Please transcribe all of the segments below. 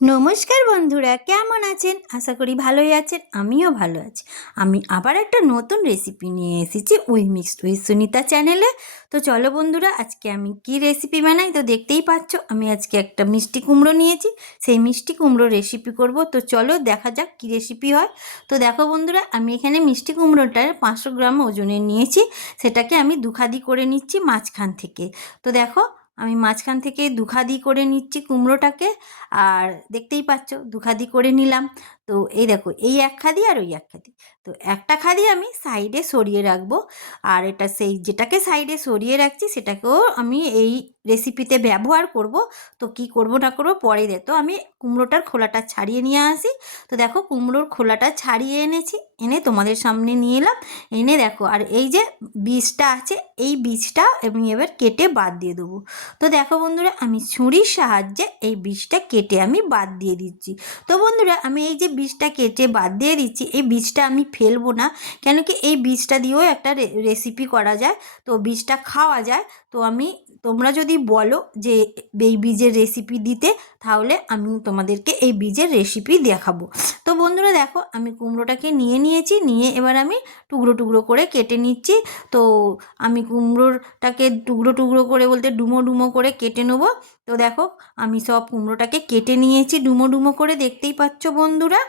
নমস্কার বন্ধুরা, কেমন আছেন? আশা করি ভালোই আছেন। আমিও ভালো আছি। আমি আবার একটা নতুন রেসিপি নিয়ে এসেছি উই মিক্সড উইথ সুনিতা চ্যানেলে। তো চলো বন্ধুরা, আজকে আমি কি রেসিপি বানাই তো দেখতেই পাচ্ছ। আমি আজকে একটা মিষ্টি কুমড়ো নিয়েছি, সেই মিষ্টি কুমড়ো রেসিপি করব। তো চলো দেখা যাক কি রেসিপি হয়। তো দেখো বন্ধুরা, আমি এখানে মিষ্টি কুমড়োটার 500 গ্রাম ওজনে নিয়েছি। সেটাকে আমি দুখাদি করে নিচ্ছি মাঝখান থেকে। তো দেখো, আমি মাঝখান থেকে দুখাদি করে নিচ্ছি কুমড়োটাকে। আর দেখতেই পাচ্ছ দুখাদি করে নিলাম। তো এই দেখো, এই এক খাদি আর ওই এক খাদি। তো একটা খাদি আমি সাইডে সরিয়ে রাখবো। আর এটা সেই যেটাকে সাইডে সরিয়ে রাখছি সেটাকেও আমি এই রেসিপিতে ব্যবহার করব। তো কি করব না করবো পরে দে। তো আমি কুমড়োটার খোলাটা ছাড়িয়ে নিয়ে আসি। তো দেখো, কুমড়োর খোলাটা ছাড়িয়ে এনেছি, এনে তোমাদের সামনে নিয়ে এলাম। এনে দেখো, আর এই যে বীজটা আছে, এই বীজটা আমি এবার কেটে বাদ দিয়ে দেবো। তো দেখো বন্ধুরা, আমি ছুরির সাহায্যে এই বীজটা কেটে আমি বাদ দিয়ে দিচ্ছি। তো বন্ধুরা, আমি এই যে বীজটা কেটে বাদ দিয়ে দিচ্ছি, এই বীজটা আমি ফেলবো না। কেন কি, এই বীজটা দিয়েও একটা রেসিপি করা যায়, তো বীজটা খাওয়া যায়। তো তোমরা যদি বলো যে এই বীজের রেসিপি দিতে, তাহলে আমি তোমাদেরকে এই বীজের রেসিপি দেখাবো। তো বন্ধুরা দেখো, আমি কুমড়োটাকে নিয়েছি, নিয়ে এবার আমি টুকরো টুকরো করে কেটে নিচ্ছি। তো আমি কুমড়োটাকে টুকরো টুকরো করে বলতে ডুমো ডুমো করে কেটে নেবো। তো দেখো, আমি সব কুমড়োটাকে কেটে নিয়েছি ডুমো ডুমো করে, দেখতেই পাচ্ছ বন্ধুরা।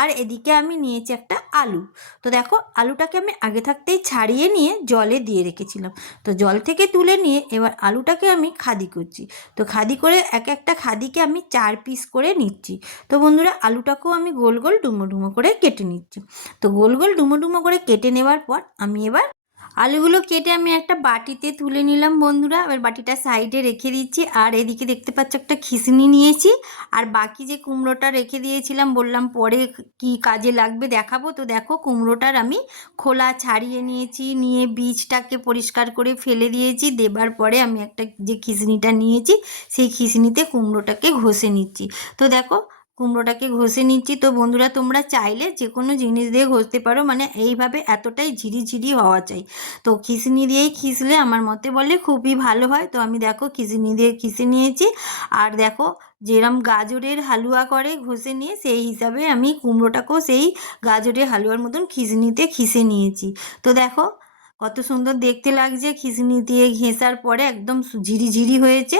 আর এদিকে আমি নিয়েছি একটা আলু। তো দেখো, আলুটাকে আমি আগে থাকতেই ছাড়িয়ে নিয়ে জলে দিয়ে রেখেছিলাম। তো জল থেকে তুলে নিয়ে এবার আলুটাকে আমি খাদি করছি। তো খাদি করে এক একটা খাদিকে আমি 4 পিস করে নিচ্ছি। তো বন্ধুরা, আলুটাকেও আমি গোল গোল ডুমো ডুমো করে কেটে নিচ্ছি। তো গোল গোল ডুমো ডুমো করে কেটে নেওয়ার পর আমি এবার আলুগুলো কেটে আমি একটা বাটিতে তুলে নিলাম বন্ধুরা। এবার বাটিটা সাইডে রেখে দিচ্ছি। আর এদিকে দেখতে পাচ্ছ একটা খিসনি নিয়েছি। আর বাকি যে কুমড়োটা রেখে দিয়েছিলাম, বললাম পরে কি কাজে লাগবে দেখাবো। তো দেখো, কুমড়োটার আমি খোলা ছাড়িয়ে নিয়েছি, নিয়ে বীজটাকে পরিষ্কার করে ফেলে দিয়েছি। দেবার পরে আমি একটা যে খিসনিটা নিয়েছি, সেই খিসনিতে কুমড়োটাকে ঘষে নিচ্ছি। তো দেখো, কুমড়োটাকে ঘষে নিচ্ছি। তো বন্ধুরা, তোমরা চাইলে যে কোনো জিনিস দিয়ে ঘষতে পারো, মানে এইভাবে এতটাই ঝিরিঝিরি হওয়া চাই। তো খিসনি দিয়েই খিসলে আমার মতে বলে খুবই ভালো হয়। তো আমি দেখো খিসনি দিয়ে খিসে নিয়েছি। আর দেখো, যেরম গাজরের হালুয়া করে ঘষে নিয়ে, সেই হিসাবে আমি কুমড়োটাকেও সেই গাজরের হালুয়ার মতন খিসনিতে খিসে নিয়েছি। তো দেখো, কত সুন্দর দেখতে লাগছে। খিসনি দিয়ে ঘেঁষার পরে একদম ঝিরিঝিরি হয়েছে।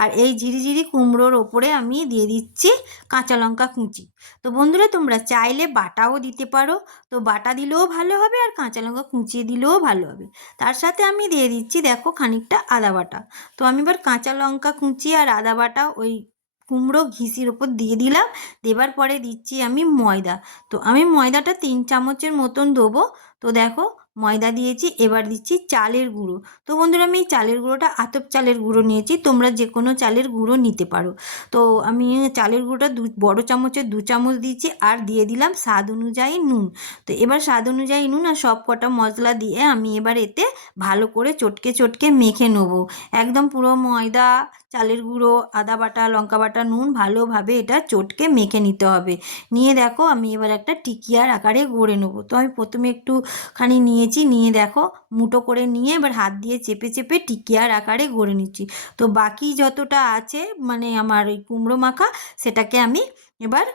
আর এই ঝিরিঝিরি কুমড়োর ওপরে আমি দিয়ে দিচ্ছি কাঁচা লঙ্কা কুচি। তো বন্ধুরা, তোমরা চাইলে বাটাও দিতে পারো। তো বাটা দিলেও ভালো হবে, আর কাঁচা লঙ্কা কুচিয়ে দিলেও ভালো হবে। তার সাথে আমি দিয়ে দিচ্ছি দেখো খানিকটা আদা বাটা। তো আমি এবার কাঁচা লঙ্কা কুচি আর আদা বাটা ওই কুমড়ো ঘিসির ওপর দিয়ে দিলাম। দেবার পরে দিচ্ছি আমি ময়দা। তো আমি ময়দাটা 3 চামচের মতন দেবো। তো দেখো, ময়দা দিয়েছি। এবার দিচ্ছি চালের গুঁড়ো। তো বন্ধুরা, আমি এই চালের গুঁড়োটা আতপ চালের গুঁড়ো নিয়েছি, তোমরা যে কোনো চালের গুঁড়ো নিতে পারো। তো আমি চালের গুঁড়োটা বড় চামচের 2 চামচ দিয়েছি। আর দিয়ে দিলাম স্বাদ অনুযায়ী নুন। তো এবার স্বাদ অনুযায়ী নুন আর সব কটা মশলা দিয়ে আমি এবার এতে ভালো করে চটকে চটকে মেখে নেবো। একদম পুরো ময়দা, চালের গুঁড়ো, আদা বাটা, লঙ্কা বাটা, নুন ভালোভাবে এটা চটকে মেখে নিতে হবে। নিয়ে দেখো, আমি এবার একটা টিকিয়ার আকারে গড়ে নেবো। তো আমি প্রথমে একটুখানি নিয়েছি, নিয়ে দেখো মুঠো করে নিয়ে এবার হাত দিয়ে চেপে চেপে টিকিয়ার আকারে গড়ে নিচ্ছি। তো বাকি যতটা আছে, মানে আমার ওই কুমড়ো মাখা, সেটাকে আমি এবার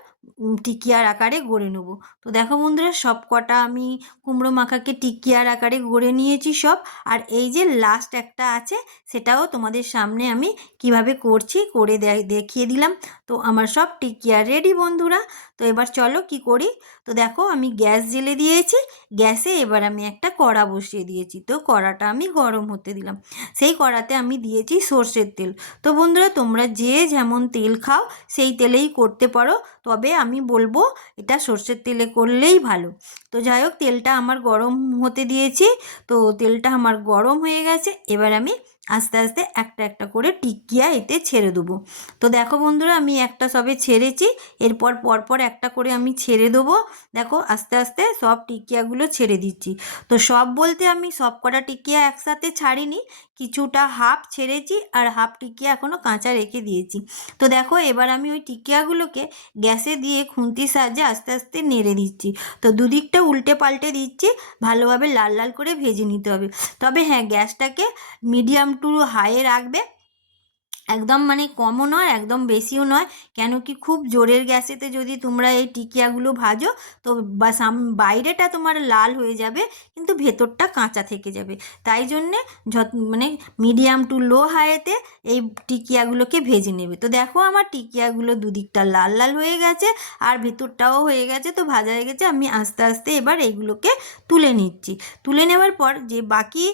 টিকিয়ার আকারে গড়ে নেবো। তো দেখো বন্ধুরা, সব কটা আমি কুমড়ো মাখাকে টিকিয়ার আকারে গড়ে নিয়েছি সব। আর এই যে লাস্ট একটা আছে, সেটাও তোমাদের সামনে আমি কিভাবে করছি করে দেখিয়ে দিলাম। তো আমার সব টিকিয়া রেডি বন্ধুরা। তো এবার চলো কি করি। তো দেখো, আমি গ্যাস জ্বেলে দিয়েছি। গ্যাসে এবার আমি একটা কড়া বসিয়ে দিয়েছি। তো কড়াটা আমি গরম হতে দিলাম। সেই কড়াতে আমি দিয়েছি সর্ষের তেল। তো বন্ধুরা, তোমরা যে যেমন তেল খাও সেই তেলেই করতে পারো, তবে আমি বলবো এটা সর্ষের তেলে করলেই ভালো। তো যাই হোক, তেলটা আমার গরম হতে দিয়েছি। তো তেলটা আমার গরম হয়ে গেছে। এবার আমি আস্তে আস্তে একটা একটা করে টিকিয়া এতে ছেড়ে দেবো। তো দেখো বন্ধুরা, আমি একটা সবে ছেড়েছি। এরপর পরপর একটা করে আমি ছেড়ে দেবো। দেখো, আস্তে আস্তে সব টিকিয়াগুলো ছেড়ে দিচ্ছি। তো সব বলতে আমি সব কটা টিকিয়া একসাথে ছাড়িনি, কিছুটা হাফ ছেড়েছি আর হাফ টিকিয়া এখনও কাঁচা রেখে দিয়েছি। তো দেখো, এবার আমি ওই টিকিয়াগুলোকে গ্যাসে দিয়ে খুন্তির সাহায্যে আস্তে আস্তে নেড়ে দিচ্ছি। তো দুদিকটা উল্টে পাল্টে দিচ্ছি, ভালোভাবে লাল লাল করে ভেজে নিতে হবে। তবে হ্যাঁ, গ্যাসটাকে মিডিয়াম টু হাইয়ে রাখবে। একদম মানে কমও নয়, একদম বেশিও নয়। কেন কি খুব জোরের গ্যাসেতে যদি তোমরা এই টিকিয়াগুলো ভাজো তো বাইরেটা তোমার লাল হয়ে যাবে কিন্তু ভেতরটা কাঁচা থেকে যাবে। তাই জন্যে মানে মিডিয়াম টু লো হাইতে এই টিকিয়াগুলোকে ভেজে নেবে। তো দেখো আমার টিকিয়াগুলো দুদিকটা লাল লাল হয়ে গেছে আর ভেতরটাও হয়ে গেছে, তো ভাজা হয়ে গেছে। আমি আস্তে আস্তে এবার এইগুলোকে তুলে নিচ্ছি। তুলে নেওয়ার পর যে বাকি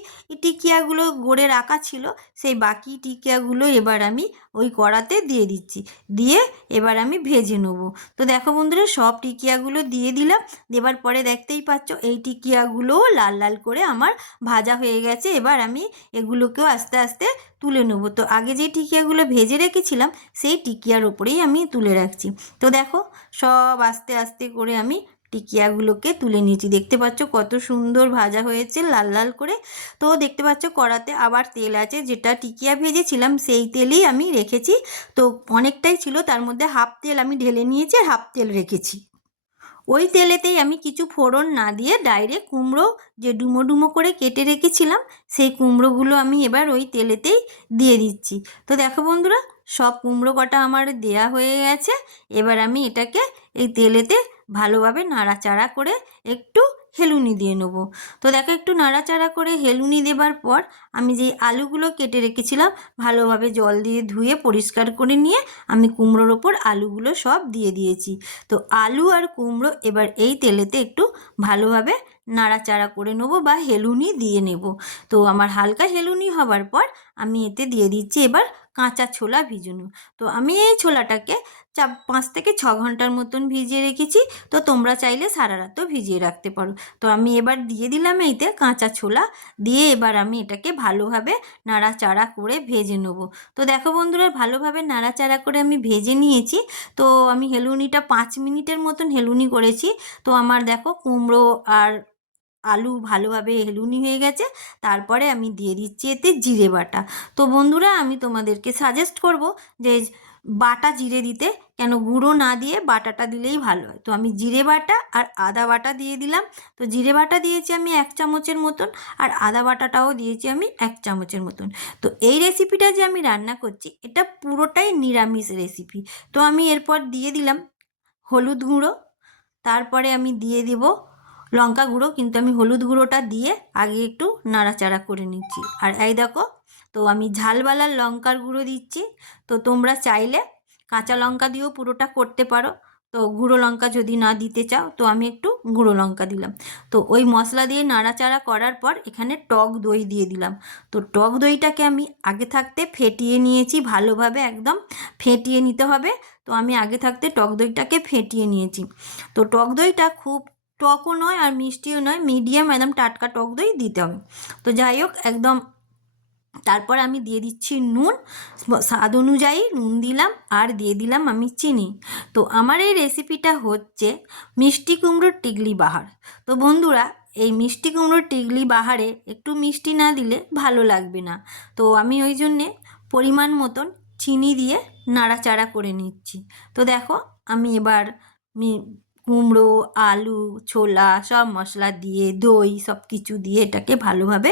টিকিয়াগুলো গড়ে রাখা ছিল সেই বাকি টিকিয়াগুলো এবার আমি ওই কড়াতে দিয়ে দিচ্ছি, দিয়ে এবার আমি ভেজে নেবো। তো দেখো বন্ধুরা, সব টিকিয়াগুলো দিয়ে দিলাম। দেবার পরে দেখতেই পাচ্ছ এই টিকিয়াগুলোও লাল লাল করে আমার ভাজা হয়ে গেছে। এবার আমি এগুলোকেও আস্তে আস্তে তুলে নেবো। তো আগে যে টিকিয়াগুলো ভেজে রেখেছিলাম সেই টিকিয়ার ওপরেই আমি তুলে রাখছি। তো দেখো সব আস্তে আস্তে করে আমি টিকিয়াগুলোকে তুলে নিয়েছি। দেখতে পাচ্ছ কত সুন্দর ভাজা হয়েছে লাল লাল করে। তো দেখতে পাচ্ছ কড়াতে আবার তেল আছে, যেটা টিকিয়া ভেজেছিলাম সেই তেলেই আমি রেখেছি। তো অনেকটাই ছিল, তার মধ্যে হাফ তেল আমি ঢেলে নিয়েছি আর হাফ তেল রেখেছি। ওই তেলেতেই আমি কিছু ফোড়ন না দিয়ে ডাইরেক্ট কুমড়ো যে ডুমো ডুমো করে কেটে রেখেছিলাম সেই কুমড়োগুলো আমি এবার ওই তেলেতেই দিয়ে দিচ্ছি। তো দেখো বন্ধুরা, সব কুমড়ো কটা আমার দেয়া হয়ে গেছে। এবার আমি এটাকে এই তেলেতে ভালোভাবে নাড়াচাড়া করে একটু হেলুনি দিয়ে নেবো। তো দেখো একটু নাড়াচাড়া করে হেলুনি দেবার পর আমি যেই আলুগুলো কেটে রেখেছিলাম ভালোভাবে জল দিয়ে ধুয়ে পরিষ্কার করে নিয়ে আমি কুমড়োর ওপর আলুগুলো সব দিয়ে দিয়েছি। তো আলু আর কুমড়ো এবার এই তেলেতে একটু ভালোভাবে নাড়াচাড়া করে নেবো বা হেলুনি দিয়ে নেব। তো আমার হালকা হেলুনি হবার পর আমি এতে দিয়ে দিচ্ছি এবার কাঁচা ছোলা ভিজানো। তো আমি এই ছোলাটাকে 5 থেকে 6 ঘন্টার মতন ভিজিয়ে রেখেছি। তো তোমরা চাইলে সারা রাতও ভিজিয়ে রাখতে পারো। তো আমি এবার দিয়ে দিলাম এইতে কাঁচা ছোলা, দিয়ে এবার আমি এটাকে ভালোভাবে নাড়াচাড়া করে ভেজে নেবো। তো দেখো বন্ধুরা, ভালোভাবে নাড়াচাড়া করে আমি ভেজে নিয়েছি। তো আমি হেলুনিটা 5 মিনিটের মতন হেলুনি করেছি। তো আমার দেখো কুমড়ো আর আলু ভালোভাবে হেলুনি হয়ে গেছে। তারপরে আমি দিয়ে দিচ্ছি এতে জিরে বাটা। তো বন্ধুরা, আমি তোমাদেরকে সাজেস্ট করব যে বাটা জিরে দিতে, কেন গুঁড়ো না দিয়ে বাটাটা দিলেই ভালো হয়। তো আমি জিরে বাটা আর আদা বাটা দিয়ে দিলাম। তো জিরে বাটা দিয়েছি আমি 1 চামচের মতন আর আদা বাটাটাও দিয়েছি আমি 1 চামচের মতন। তো এই রেসিপিটা যে আমি রান্না করছি এটা পুরোটাই নিরামিষ রেসিপি। তো আমি এরপর দিয়ে দিলাম হলুদ গুঁড়ো, তারপরে আমি দিয়ে দেব লঙ্কা গুঁড়ো, কিন্তু আমি হলুদ গুঁড়োটা দিয়ে আগে একটু নাড়াচাড়া করে নিচ্ছি। আর এই দেখো, তো আমি ঝালওয়ালা লঙ্কার গুঁড়ো দিচ্ছি। তো তোমরা চাইলে কাঁচা লঙ্কা দিয়েও পুরোটা করতে পারো। তো গুঁড়ো লঙ্কা যদি না দিতে চাও তো আমি একটু গুঁড়ো লঙ্কা দিলাম। তো ওই মশলা দিয়ে নাড়াচাড়া করার পর এখানে টক দই দিয়ে দিলাম। তো টক দইটাকে আমি আগে থাকতে ফেটিয়ে নিয়েছি ভালোভাবে, একদম ফেটিয়ে নিতে হবে। তো আমি আগে থাকতে টক দইটাকে ফেটিয়ে নিয়েছি। তো টক দইটা খুব টকও নয় আর মিষ্টিও নয়, মিডিয়াম একদম টাটকা টক দই দিতে হবে। তো যাই হোক একদম, তারপর আমি দিয়ে দিচ্ছি নুন, স্বাদ অনুযায়ী নুন দিলাম আর দিয়ে দিলাম আমি চিনি। তো আমার এই রেসিপিটা হচ্ছে মিষ্টি কুমড়োর টিকলি বাহার। তো বন্ধুরা, এই মিষ্টি কুমড়োর টিকলি বাহারে একটু মিষ্টি না দিলে ভালো লাগবে না। তো আমি ওই জন্যে পরিমাণ মতন চিনি দিয়ে নাড়াচাড়া করে নিচ্ছি। তো দেখো আমি এবার কুমড়ো, আলু, ছোলা সব মশলা দিয়ে দই সব কিছু দিয়ে এটাকে ভালোভাবে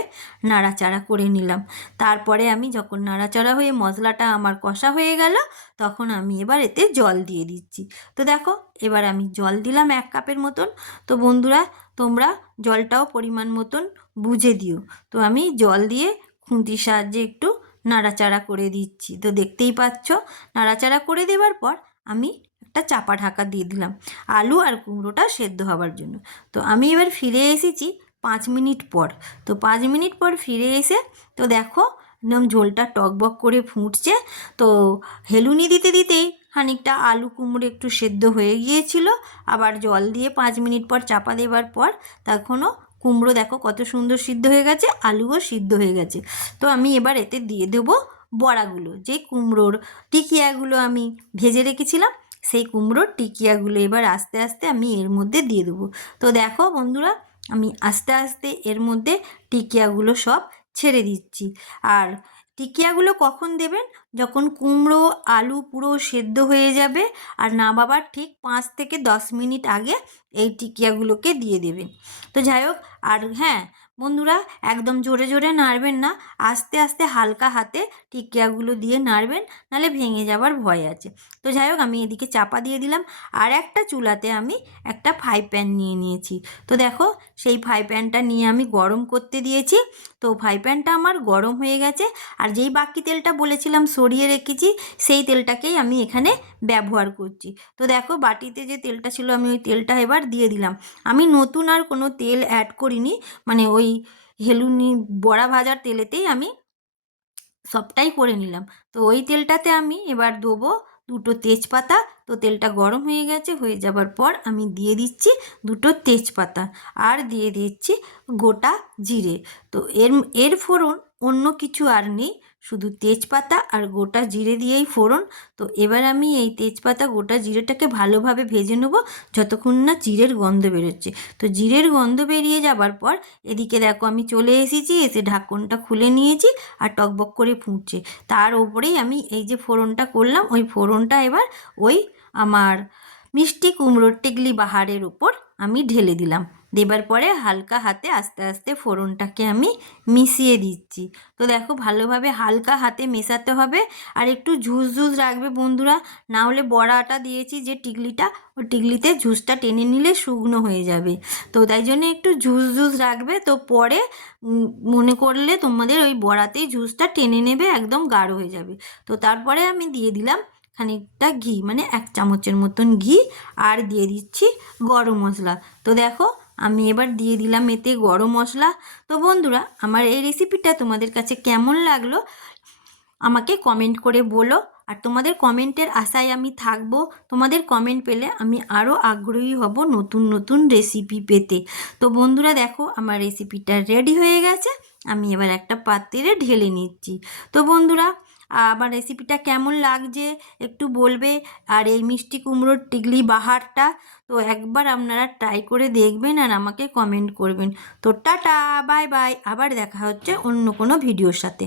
নাড়াচাড়া করে নিলাম। তারপরে আমি যখন নাড়াচাড়া হয়ে মশলাটা আমার কষা হয়ে গেল তখন আমি এবার এতে জল দিয়ে দিচ্ছি। তো দেখো এবার আমি জল দিলাম 1 কাপের মতন। তো বন্ধুরা, তোমরা জলটাও পরিমাণ মতন বুঝে দিও। তো আমি জল দিয়ে খুন্তির সাহায্যে একটু নাড়াচাড়া করে দিচ্ছি। তো দেখতেই পাচ্ছ নাড়াচাড়া করে দেওয়ার পর আমি একটা চাপা ঢাকা দিয়ে দিলাম আলু আর কুমড়োটা সেদ্ধ হবার জন্য। তো আমি এবার ফিরে এসেছি 5 মিনিট পর। তো 5 মিনিট পর ফিরে এসে তো দেখো একদম ঝোলটা টকবক করে ফুটছে। তো হেলুনি দিতে দিতেই খানিকটা আলু কুমড়ো একটু সেদ্ধ হয়ে গিয়েছিল। আবার জল দিয়ে 5 মিনিট পর চাপা দেওয়ার পর তখনও কুমড়ো দেখো কত সুন্দর সিদ্ধ হয়ে গেছে, আলুও সিদ্ধ হয়ে গেছে। তো আমি এবার এতে দিয়ে দেবো বড়াগুলো, যে কুমড়োর টিকিয়াগুলো আমি ভেজে রেখেছিলাম সেই কুমড়োর টিকিয়াগুলো এবার আস্তে আস্তে আমি এর মধ্যে দিয়ে দেবো। তো দেখো বন্ধুরা, আমি আস্তে আস্তে এর মধ্যে টিকিয়াগুলো সব ছেড়ে দিচ্ছি। আর টিকিয়াগুলো কখন দেবেন? যখন কুমড়ো আলু পুরো সেদ্ধ হয়ে যাবে আর নামাবার ঠিক 5 থেকে 10 মিনিট আগে এই টিকিয়াগুলোকে দিয়ে দেবেন। তো যাই হোক, আর হ্যাঁ বন্ধুরা, একদম জোরে জোরে নাড়বেন না, আস্তে আস্তে হালকা হাতে টিকিয়াগুলো দিয়ে নাড়বেন, নাহলে ভেঙে যাওয়ার ভয় আছে। তো যাই হোক, আমি এদিকে চাপা দিয়ে দিলাম। আর একটা চুলাতে আমি একটা ফ্রাই প্যান নিয়ে নিয়েছি। তো দেখো, সেই ফ্রাই প্যানটা নিয়ে আমি গরম করতে দিয়েছি। তো ফ্রাই প্যানটা আমার গরম হয়ে গেছে। আর যেই বাকি তেলটা বলেছিলাম সরিয়ে রেখেছি, সেই তেলটাকেই আমি এখানে ব্যবহার করছি। তো দেখো, বাটিতে যে তেলটা ছিল আমি ওই তেলটা এবার দিয়ে দিলাম। আমি নতুন আর কোনো তেল অ্যাড করিনি, মানে ওই হেলুনি বড়া ভাজার তেলেতেই আমি সবটাই করে নিলাম। তো ওই তেলটাতে আমি এবার দেবো দুটো তেজপাতা। তো তেলটা গরম হয়ে গেছে, হয়ে যাবার পর আমি দিয়ে দিচ্ছি দুটো তেজপাতা, আর দিয়ে দিচ্ছি গোটা জিরে। তো এর ফোড়ন অন্য কিছু আর নেই, শুধু তেজপাতা আর গোটা জিরে দিয়েই ফোড়ন। তো এবার আমি এই তেজপাতা গোটা জিরেটাকে ভালোভাবে ভেজে নেবো, যতক্ষণ না জিরের গন্ধ বেরোচ্ছে। তো জিরের গন্ধ বেরিয়ে যাবার পর এদিকে দেখো আমি চলে এসেছি, এসে ঢাকনটা খুলে নিয়েছি আর টকবক করে ফুটছে। তার ওপরেই আমি এই যে ফোড়নটা করলাম, ওই ফোড়নটা এবার ওই আমার মিষ্টি কুমড়োর টিকলি বাহারের উপর আমি ঢেলে দিলাম। দেবার পরে হালকা হাতে আস্তে আস্তে ফোড়নটাকে আমি মিশিয়ে দিচ্ছি। তো দেখো, ভালোভাবে হালকা হাতে মেশাতে হবে, আর একটু ঝুস ঝুস রাখবে বন্ধুরা, না হলে বড়াটা দিয়েছি যে টিকলিটা, ওই টিকলিতে ঝুসটা টেনে নিলে শুকনো হয়ে যাবে। তো তাই জন্য একটু ঝুস ঝুস রাখবে। তো পরে মনে করলে তোমাদের ওই বড়াতেই ঝুসটা টেনে নেবে, একদম গাঢ় হয়ে যাবে। তো তারপরে আমি দিয়ে দিলাম খানিকটা ঘি, মানে 1 চামচের মতন ঘি, আর দিয়ে দিচ্ছি গরম মশলা। তো দেখো, আমি এবার দিয়ে দিলাম এতে গরম মশলা। তো বন্ধুরা, আমার এই রেসিপিটা তোমাদের কাছে কেমন লাগলো আমাকে কমেন্ট করে বলো। আর তোমাদের কমেন্টের আশায় আমি থাকবো। তোমাদের কমেন্ট পেলে আমি আরও আগ্রহী হব নতুন নতুন রেসিপি পেতে। তো বন্ধুরা দেখো, আমার রেসিপিটা রেডি হয়ে গেছে। আমি এবার একটা পাত্রে ঢেলে নিচ্ছি। তো বন্ধুরা, আমার রেসিপিটা কেমন লাগছে একটু বলবে। আর এই মিষ্টি কুমড়োর টিকলি বাহারটা তো একবার আপনারা ট্রাই করে দেখবেন আর আমাকে কমেন্ট করবেন। তো টাটা, বাই বাই, আবার দেখা হচ্ছে অন্য কোনো ভিডিওর সাথে।